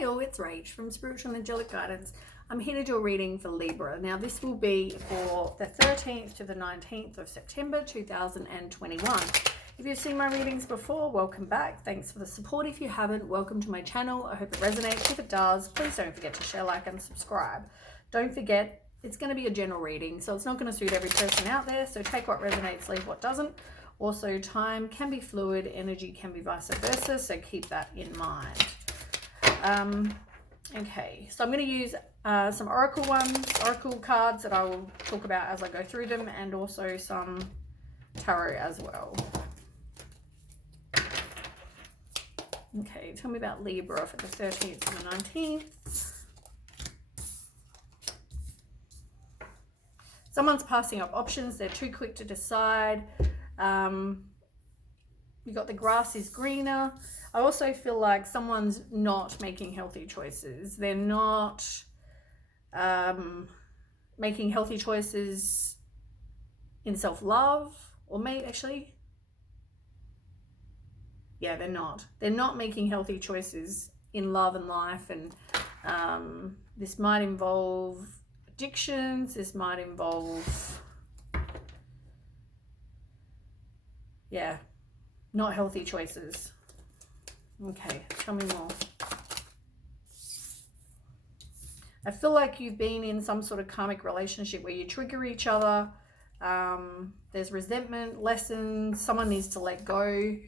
Hi all, it's Rach from Spiritual and Angelic Guidance. I'm here to do a reading for Libra. Now this will be for the 13th to the 19th of September 2021. If you've seen my readings before, welcome back. Thanks for the support. If you haven't, welcome to my channel. I hope it resonates. If it does, please don't forget to share, like and subscribe. Don't forget, it's going to be a general reading, so it's not going to suit every person out there. So take what resonates, leave what doesn't. Also, time can be fluid, energy can be vice versa, so keep that in mind. Okay, so I'm going to use some oracle cards that I will talk about as I go through them, and also some tarot as well. Okay, tell me about Libra for the 13th and the 19th. Someone's passing up options. They're too quick to decide. You got the grass is greener. I also feel like someone's not making healthy choices. They're not making healthy choices in self-love, or maybe actually, yeah, they're not. They're not making healthy choices in love and life, and this might involve addictions. This might involve, yeah, not healthy choices. Okay, tell me more. I feel like you've been in some sort of karmic relationship where you trigger each other. There's resentment, lessons. Someone needs to let go.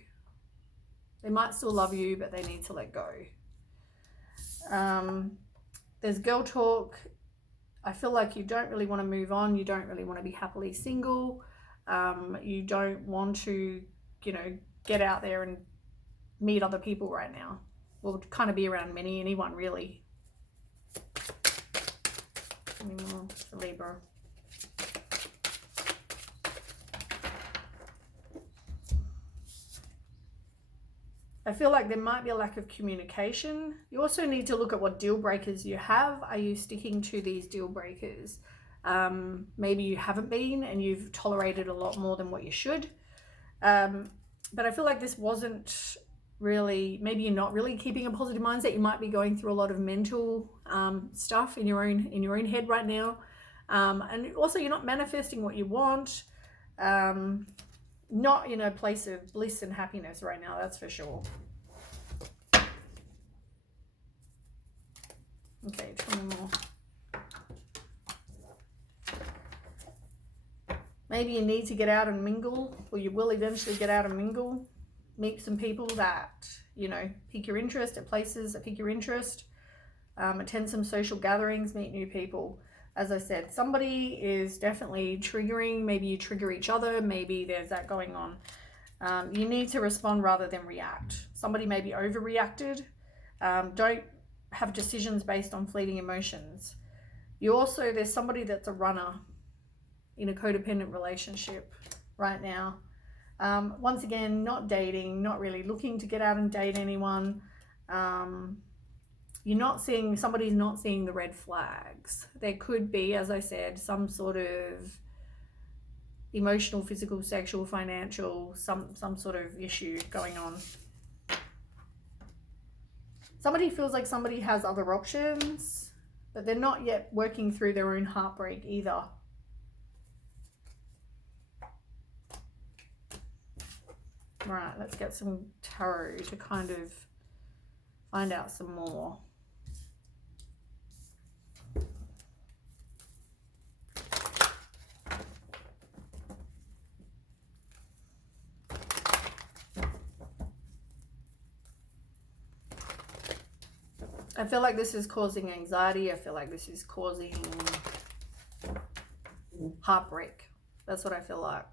They might still love you, but they need to let go. There's girl talk. I feel like you don't really want to move on. You don't really want to be happily single. You don't want to, get out there and meet other people right now. Well, kind of be around anyone really. Any more for Libra? I feel like there might be a lack of communication. You also need to look at what deal breakers you have. Are you sticking to these deal breakers? Maybe you haven't been and you've tolerated a lot more than what you should. But I feel like this wasn't really, maybe you're not really keeping a positive mindset. You might be going through a lot of mental stuff in your own head right now. And also you're not manifesting what you want. Not in a place of bliss and happiness right now, that's for sure. Okay, tell me more. Maybe you need to get out and mingle, or you will eventually get out and mingle. Meet some people that, pique your interest, at places that pique your interest. Attend some social gatherings, meet new people. As I said, somebody is definitely triggering. Maybe you trigger each other. Maybe there's that going on. You need to respond rather than react. Somebody may be overreacted. Don't have decisions based on fleeting emotions. There's somebody that's a runner in a codependent relationship right now. Once again, not dating, not really looking to get out and date anyone. Somebody's not seeing the red flags. There could be, as I said, some sort of emotional, physical, sexual, financial, some sort of issue going on. Somebody feels like somebody has other options, but they're not yet working through their own heartbreak either. Right, let's get some tarot to kind of find out some more. I feel like this is causing anxiety. I feel like this is causing heartbreak. That's what I feel like.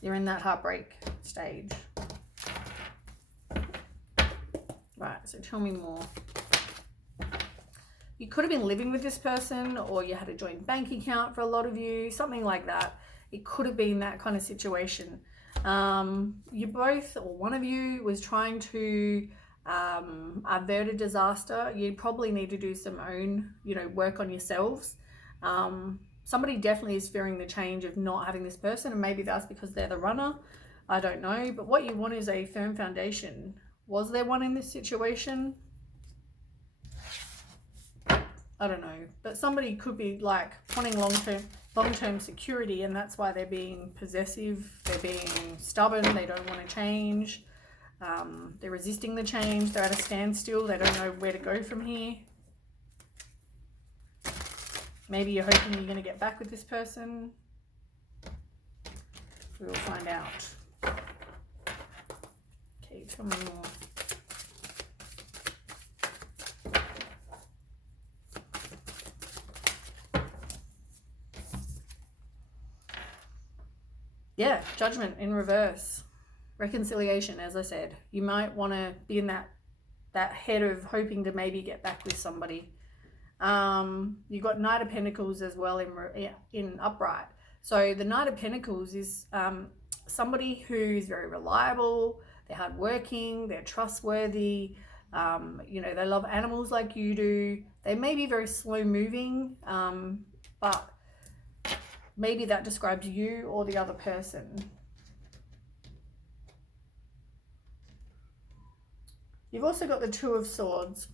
You're in that heartbreak stage. Right, so tell me more. You could have been living with this person, or you had a joint bank account for a lot of you, something like that. It could have been that kind of situation. You both, or one of you, was trying to avert a disaster. You probably need to do some own, work on yourselves. Somebody definitely is fearing the change of not having this person, and maybe that's because they're the runner. I don't know. But what you want is a firm foundation Was there one in this situation? I don't know, but somebody could be like wanting long-term security, and that's why they're being possessive, they're being stubborn, they don't want to change, they're resisting the change, they're at a standstill, they don't know where to go from here. Maybe you're hoping you're going to get back with this person. We will find out. Okay, tell me more. Yeah, Judgment in reverse. Reconciliation, as I said. You might want to be in that head of hoping to maybe get back with somebody. You've got Knight of Pentacles as well in upright. So the Knight of Pentacles is somebody who's very reliable, they're hardworking, they're trustworthy, you know, they love animals like you do. They may be very slow moving, but maybe that describes you or the other person. You've also got the Two of Swords.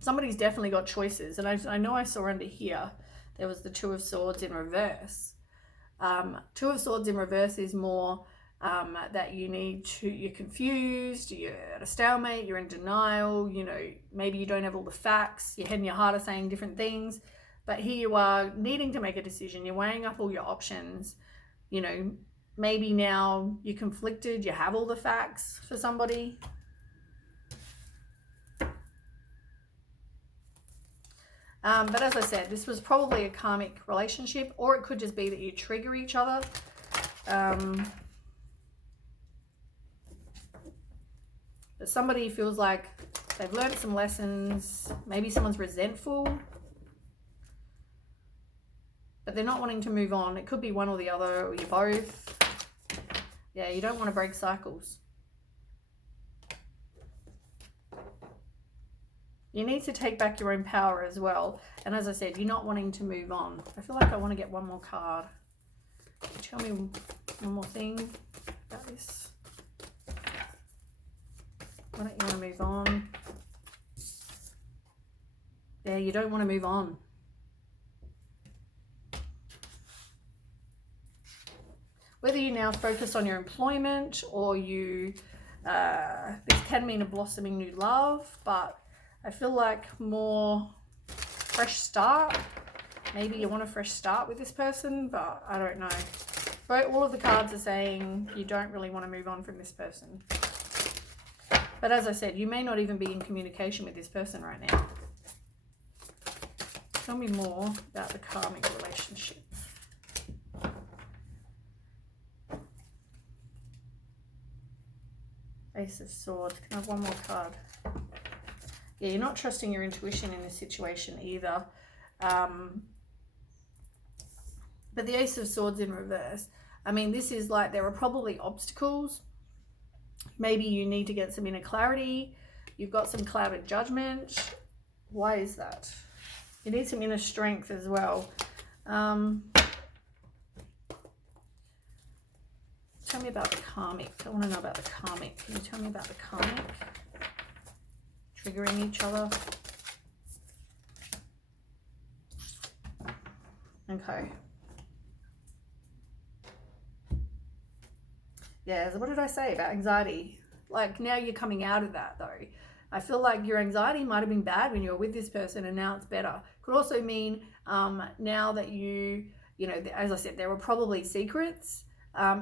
Somebody's definitely got choices. And I know I saw under here, there was the Two of Swords in reverse. Two of Swords in reverse is more that you're confused, you're at a stalemate, you're in denial, you know, maybe you don't have all the facts, your head and your heart are saying different things. But here you are needing to make a decision. You're weighing up all your options. You know, maybe now you're conflicted. You have all the facts for somebody. But as I said, this was probably a karmic relationship, or it could just be that you trigger each other. But somebody feels like they've learned some lessons. Maybe someone's resentful, but they're not wanting to move on. It could be one or the other, or you both. Yeah, you don't want to break cycles. You need to take back your own power as well. And as I said, you're not wanting to move on. I feel like I want to get one more card. Tell me one more thing about this. Why don't you want to move on? Yeah, you don't want to move on. Whether you now focus on your employment or you, this can mean a blossoming new love, but I feel like more fresh start. Maybe you want a fresh start with this person, but I don't know. But all of the cards are saying you don't really want to move on from this person. But as I said, you may not even be in communication with this person right now. Tell me more about the karmic relationship. Ace of Swords. Can I have one more card? Yeah, you're not trusting your intuition in this situation either. But the Ace of Swords in reverse. I mean, this is like there are probably obstacles. Maybe you need to get some inner clarity. You've got some clouded judgment. Why is that? You need some inner strength as well. Tell me about the karmic. I want to know about the karmic. Can you tell me about the karmic? Triggering each other. Okay. Yeah, so what did I say about anxiety? Like now you're coming out of that though. I feel like your anxiety might have been bad when you were with this person and now it's better. Could also mean now that you know, as I said, there were probably secrets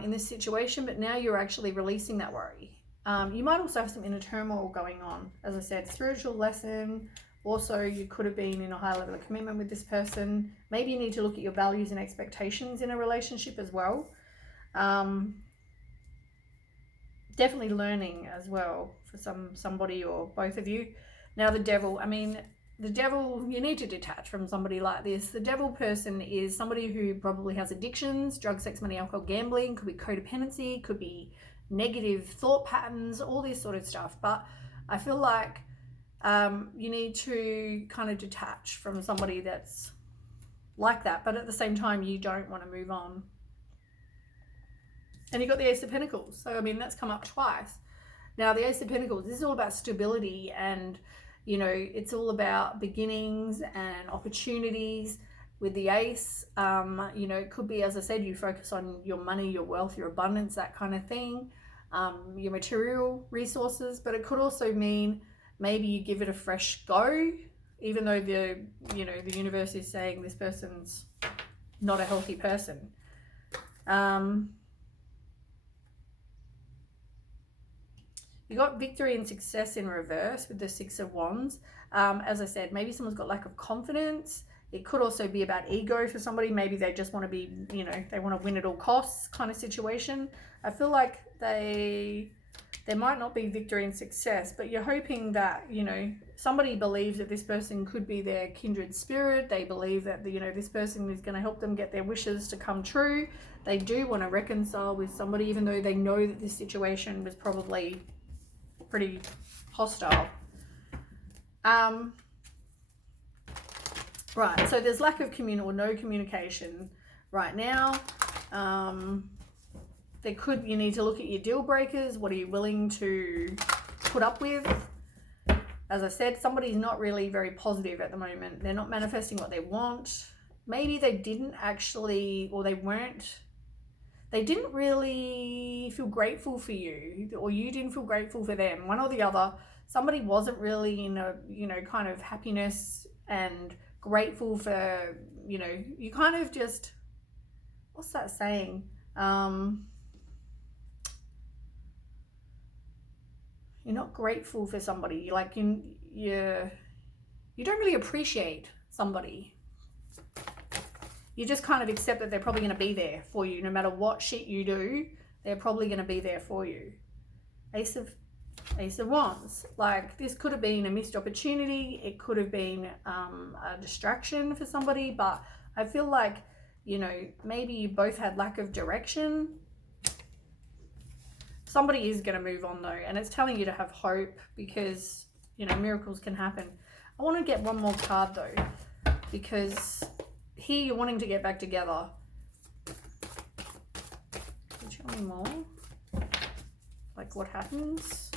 in this situation, but now you're actually releasing that worry. You might also have some inner turmoil going on. As I said, spiritual lesson. Also, you could have been in a high level of commitment with this person. Maybe you need to look at your values and expectations in a relationship as well. Definitely learning as well for somebody or both of you. Now the Devil, I mean, the Devil, you need to detach from somebody like this. The Devil person is somebody who probably has addictions, drug, sex, money, alcohol, gambling, could be codependency, could be negative thought patterns, all this sort of stuff. But I feel like you need to kind of detach from somebody that's like that, but at the same time you don't want to move on. And you got the Ace of Pentacles, so I mean that's come up twice. Now, the Ace of Pentacles, this is all about stability, and, you know, it's all about beginnings and opportunities. With the Ace, you know, it could be, as I said, you focus on your money, your wealth, your abundance, that kind of thing, your material resources. But it could also mean maybe you give it a fresh go, even though the universe is saying this person's not a healthy person. You got victory and success in reverse with the Six of Wands. As I said, maybe someone's got lack of confidence. It could also be about ego for somebody. Maybe they just want to be, you know, they want to win at all costs kind of situation. I feel like there might not be victory and success, but you're hoping that, you know, somebody believes that this person could be their kindred spirit. They believe that, you know, this person is going to help them get their wishes to come true. They do want to reconcile with somebody, even though they know that this situation was probably pretty hostile. Right, so there's lack of no communication right now. You need to look at your deal breakers. What are you willing to put up with? As I said, somebody's not really very positive at the moment. They're not manifesting what they want. Maybe they didn't actually, or they didn't really feel grateful for you, or you didn't feel grateful for them, one or the other. Somebody wasn't really in a, you know, kind of happiness and grateful for, you know, you kind of just, what's that saying? You're not grateful for somebody. Like you don't really appreciate somebody. You just kind of accept that they're probably going to be there for you. No matter what shit you do, they're probably going to be there for you. Ace of Wands. Like, this could have been a missed opportunity. It could have been a distraction for somebody. But I feel like, you know, maybe you both had lack of direction. Somebody is going to move on, though. And it's telling you to have hope because, you know, miracles can happen. I want to get one more card, though, because here you're wanting to get back together. Can you tell me more? Like, what happens?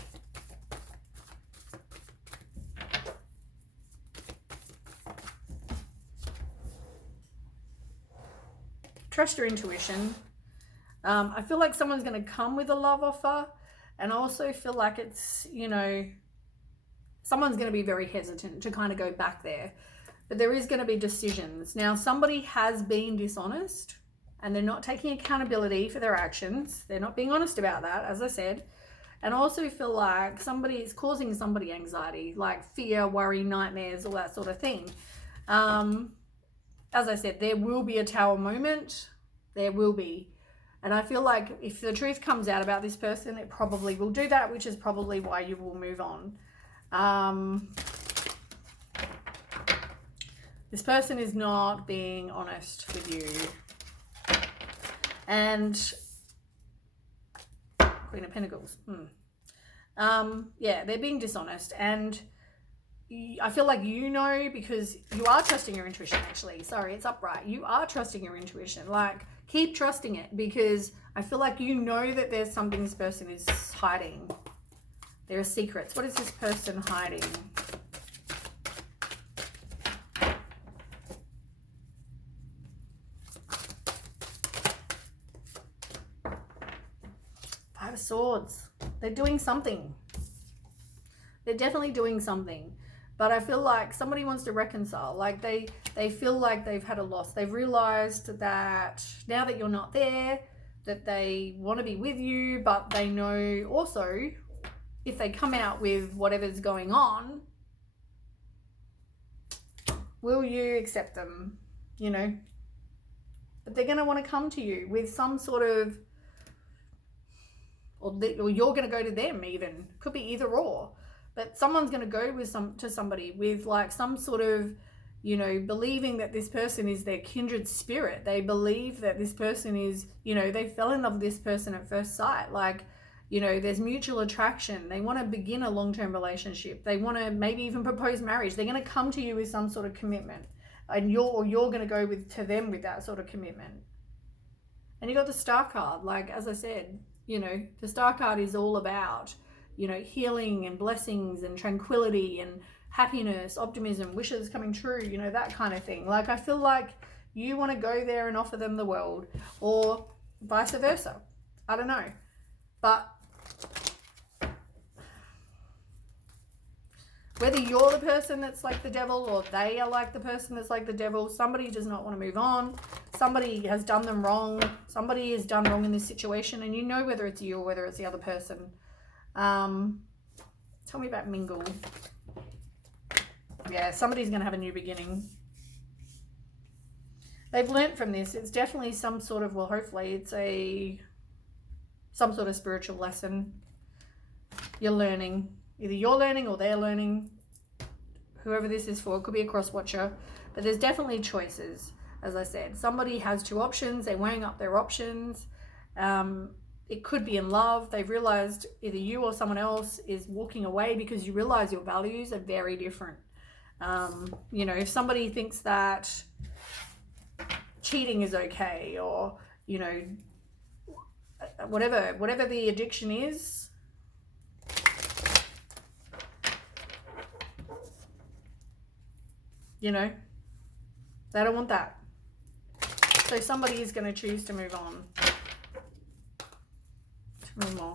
Trust your intuition. I feel like someone's going to come with a love offer, and I also feel like it's, you know, someone's going to be very hesitant to kind of go back there. But there is going to be decisions. Now, somebody has been dishonest and they're not taking accountability for their actions. They're not being honest about that, as I said. And I also feel like somebody is causing somebody anxiety, like fear, worry, nightmares, all that sort of thing. As I said, there will be a tower moment. There will be. And I feel like if the truth comes out about this person, it probably will do that, which is probably why you will move on. This person is not being honest with you. And Queen of Pentacles. Yeah, they're being dishonest. And I feel like, you know, because you are trusting your intuition, actually. Sorry, it's upright. You are trusting your intuition. Like, keep trusting it, because I feel like you know that there's something this person is hiding. There are secrets. What is this person hiding? Five of Swords. They're doing something. They're definitely doing something. But I feel like somebody wants to reconcile. Like they feel like they've had a loss. They've realized that now that you're not there, that they want to be with you, but they know also if they come out with whatever's going on, will you accept them? You know? But they're going to want to come to you with some sort of, or you're going to go to them even. Could be either or. But someone's going to go with somebody with like some sort of, you know, believing that this person is their kindred spirit. They believe that this person is, you know, they fell in love with this person at first sight. Like, you know, there's mutual attraction. They want to begin a long-term relationship. They want to maybe even propose marriage. They're going to come to you with some sort of commitment. And you're going to go to them with that sort of commitment. And you got the Star card. Like, as I said, you know, the Star card is all about, you know, healing and blessings and tranquility and happiness, optimism, wishes coming true, you know, that kind of thing. Like, I feel like you want to go there and offer them the world, or vice versa. I don't know. But whether you're the person that's like the devil or they are like the person that's like the devil, somebody does not want to move on. Somebody has done them wrong. Somebody has done wrong in this situation, and you know whether it's you or whether it's the other person. Tell me about mingle. Yeah, somebody's going to have a new beginning. They've learnt from this. It's definitely some sort of, well, hopefully it's some sort of spiritual lesson. You're learning. Either you're learning or they're learning. Whoever this is for, it could be a cross-watcher. But there's definitely choices, as I said. Somebody has two options. They're weighing up their options. It could be in love. They've realized either you or someone else is walking away because you realize your values are very different. You know, if somebody thinks that cheating is okay, or, you know, whatever the addiction is, you know, they don't want that. So somebody is going to choose to move on. One more.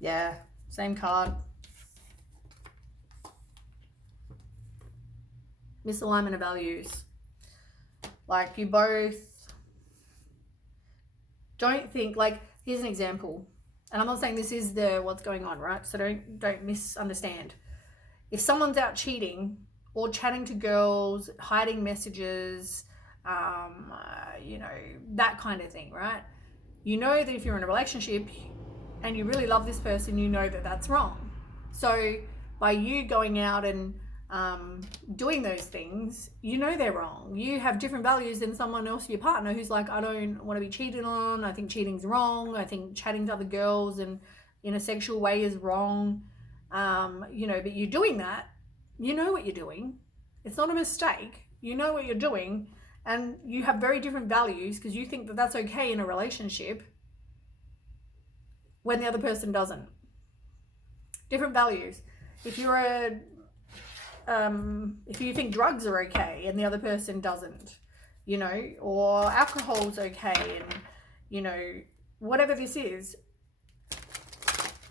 Yeah, same card. Misalignment of values. Like, you both don't think, like, here's an example. And I'm not saying this is what's going on, right? So don't misunderstand. If someone's out cheating or chatting to girls, hiding messages, you know, that kind of thing, right? You know that if you're in a relationship and you really love this person, you know that that's wrong. So by you going out and doing those things, you know they're wrong. You have different values than someone else, your partner, who's like, I don't want to be cheated on. I think cheating's wrong. I think chatting to other girls and in a sexual way is wrong. You know, but you're doing that. You know what you're doing. It's not a mistake. You know what you're doing, and you have very different values because you think that that's okay in a relationship when the other person doesn't. Different values. If you're if you think drugs are okay and the other person doesn't, you know, or alcohol's okay, and, you know, whatever this is,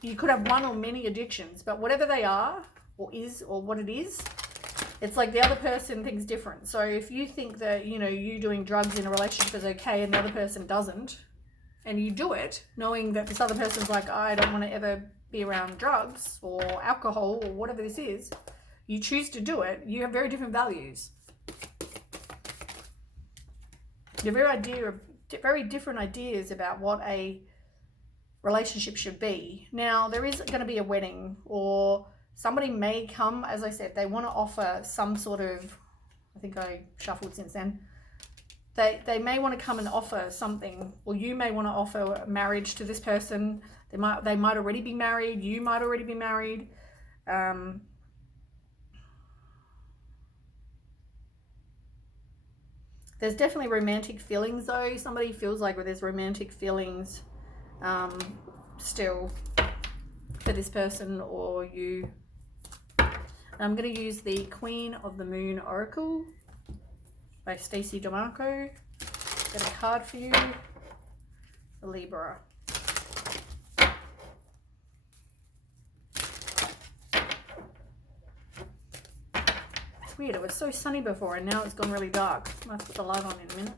you could have one or many addictions, but whatever they are or is or what it is, it's like the other person thinks different. So if you think that, you know, you doing drugs in a relationship is okay and the other person doesn't, and you do it knowing that this other person's like, I don't want to ever be around drugs or alcohol or whatever this is, you choose to do it, you have very different values. You have very different ideas about what a relationship should be. Now, there is going to be a wedding, or somebody may come, as I said, they want to offer some sort of, I think I shuffled since then, they may want to come and offer something, or you may want to offer marriage to this person. They might already be married, you might already be married. There's definitely romantic feelings though. Somebody feels like there's romantic feelings still for this person or you. I'm going to use the Queen of the Moon Oracle by Stacey DeMarco. Get a card for you, the Libra. It's weird, it was so sunny before and now it's gone really dark. I might put the light on in a minute.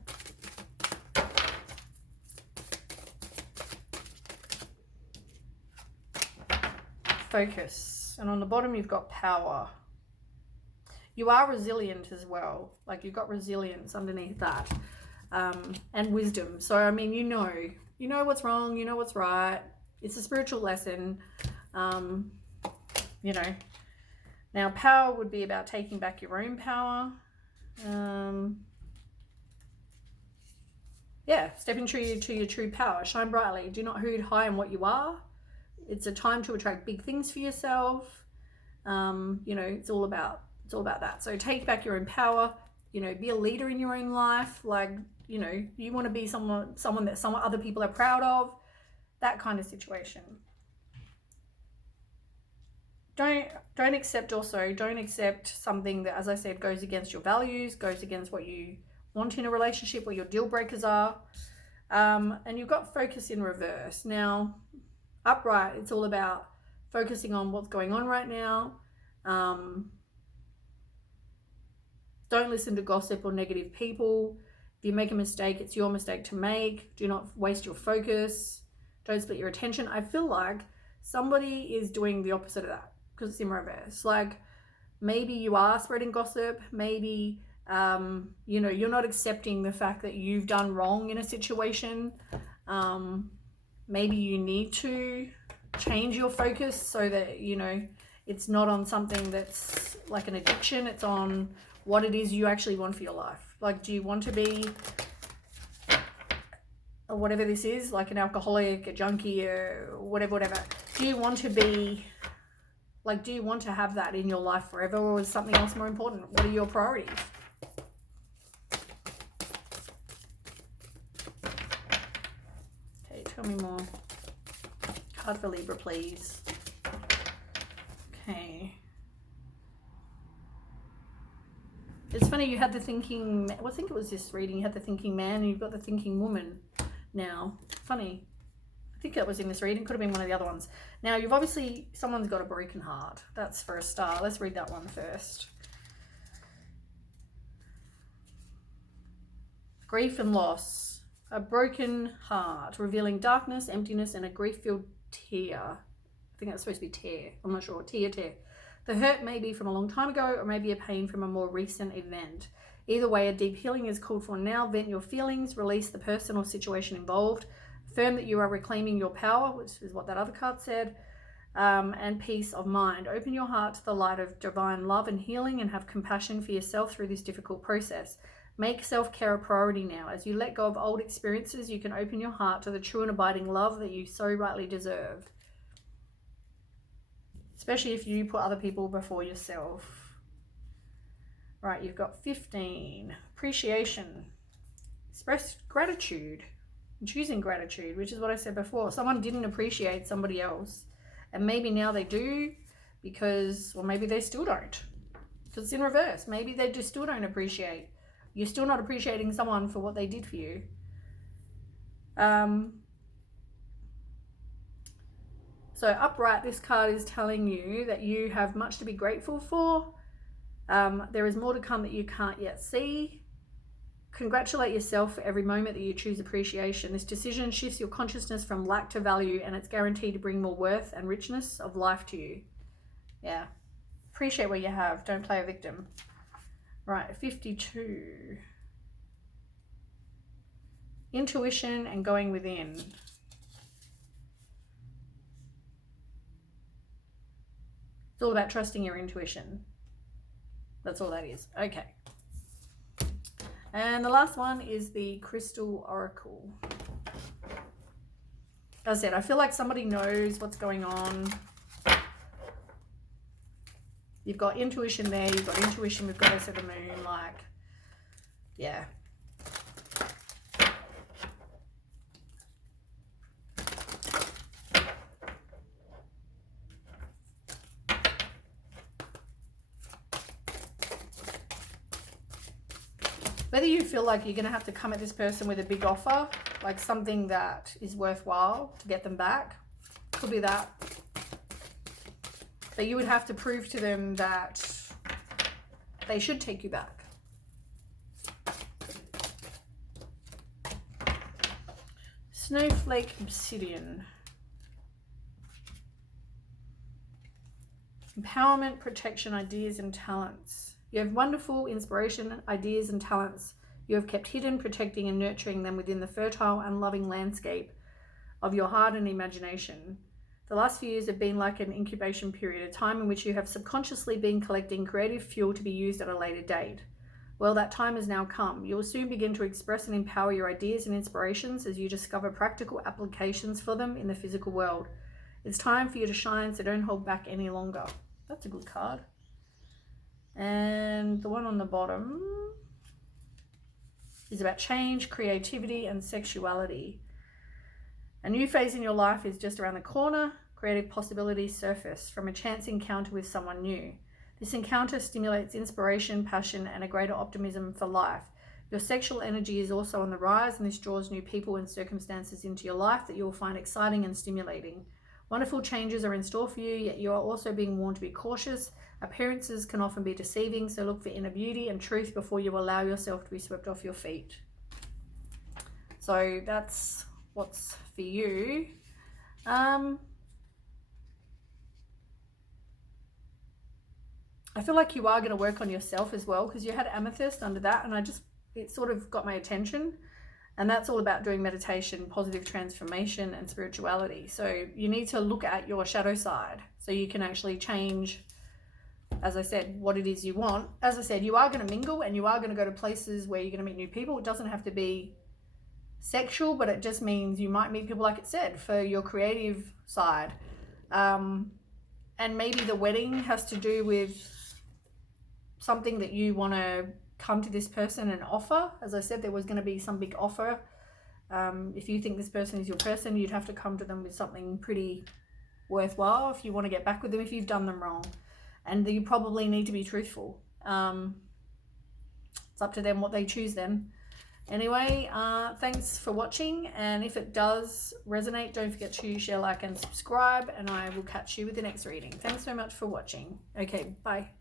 Focus, and on the bottom you've got power. You are resilient as well, like you've got resilience underneath that, and wisdom. So I mean, you know what's wrong, you know what's right. It's a spiritual lesson. You know, now power would be about taking back your own power. Yeah, step into your true power, shine brightly, do not hood high in what you are. It's a time to attract big things for yourself. You know, it's all about that. So take back your own power, you know, be a leader in your own life. Like, you know, you want to be someone that other people are proud of. that kind of situation. Don't accept something that, as I said, goes against your values, goes against what you want in a relationship, what your deal breakers are. And you've got focus in reverse. Now, upright, it's all about focusing on what's going on right now. Don't listen to gossip or negative people. If you make a mistake, it's your mistake to make. Do not waste your focus. Don't split your attention. I feel like somebody is doing the opposite of that because it's in reverse. Like, maybe you are spreading gossip. Maybe, you're not accepting the fact that you've done wrong in a situation. Maybe you need to change your focus so that, it's not on something that's like an addiction. It's on what it is you actually want for your life. Like, do you want to be, or whatever this is, like an alcoholic, a junkie, or whatever. Do you want to be, like, do you want to have that in your life forever, or is something else more important? What are your priorities? Okay, tell me more. Card for Libra, please. Okay. It's funny, you had the thinking, I think it was this reading, you had the thinking man and you've got the thinking woman now. Funny. I think that was in this reading, could have been one of the other ones. Now, you've obviously, someone's got a broken heart. That's for a start. Let's read that one first. Grief and loss. A broken heart, revealing darkness, emptiness, and a grief-filled tear. I think that's supposed to be tear. I'm not sure. Tear. The hurt may be from a long time ago, or maybe a pain from a more recent event. Either way, a deep healing is called for now. Vent your feelings, release the person or situation involved, affirm that you are reclaiming your power, which is what that other card said, and peace of mind. Open your heart to the light of divine love and healing, and have compassion for yourself through this difficult process. Make self-care a priority now. As you let go of old experiences, you can open your heart to the true and abiding love that you so rightly deserve. Especially if you put other people before yourself. Right, you've got 15. Appreciation. Express gratitude. Choosing gratitude, which is what I said before. Someone didn't appreciate somebody else. And maybe now they do because, or maybe they still don't. Because it's in reverse. Maybe they just still don't appreciate. You're still not appreciating someone for what they did for you. So upright, this card is telling you that you have much to be grateful for. There is more to come that you can't yet see. Congratulate yourself for every moment that you choose appreciation. This decision shifts your consciousness from lack to value, and it's guaranteed to bring more worth and richness of life to you. Yeah. Appreciate what you have. Don't play a victim. Right, 52. Intuition and going within. It's all about trusting your intuition. That's all that is. Okay. And the last one is the Crystal Oracle. As I said, I feel like somebody knows what's going on. You've got intuition there. You've got intuition with Goddess of the Moon. Like, yeah. Whether you feel like you're going to have to come at this person with a big offer, like something that is worthwhile to get them back, could be that. But you would have to prove to them that they should take you back. Snowflake Obsidian. Empowerment, protection, ideas and talents. You have wonderful inspiration, ideas and talents. You have kept hidden, protecting and nurturing them within the fertile and loving landscape of your heart and imagination. The last few years have been like an incubation period, a time in which you have subconsciously been collecting creative fuel to be used at a later date. Well, that time has now come. You will soon begin to express and empower your ideas and inspirations as you discover practical applications for them in the physical world. It's time for you to shine, so don't hold back any longer. That's a good card. And the one on the bottom is about change, creativity, and sexuality. A new phase in your life is just around the corner. Creative possibilities surface from a chance encounter with someone new. This encounter stimulates inspiration, passion, and a greater optimism for life. Your sexual energy is also on the rise, and this draws new people and circumstances into your life that you will find exciting and stimulating. Wonderful changes are in store for you, yet you are also being warned to be cautious. Appearances can often be deceiving, so look for inner beauty and truth before you allow yourself to be swept off your feet. So that's what's for you. I feel like you are going to work on yourself as well, because you had amethyst under that, and it sort of got my attention. And that's all about doing meditation, positive transformation, and spirituality. So you need to look at your shadow side so you can actually change, as I said, what it is you want. As I said, you are going to mingle and you are going to go to places where you're going to meet new people. It doesn't have to be sexual, but it just means you might meet people, like it said, for your creative side. And maybe the wedding has to do with something that you want to come to this person and offer. As I said, there was going to be some big offer. If you think this person is your person, you'd have to come to them with something pretty worthwhile if you want to get back with them, if you've done them wrong. And you probably need to be truthful. It's up to them what they choose then. Anyway, thanks for watching, and if it does resonate, don't forget to share, like, and subscribe, and I will catch you with the next reading. Thanks so much for watching. Okay, bye.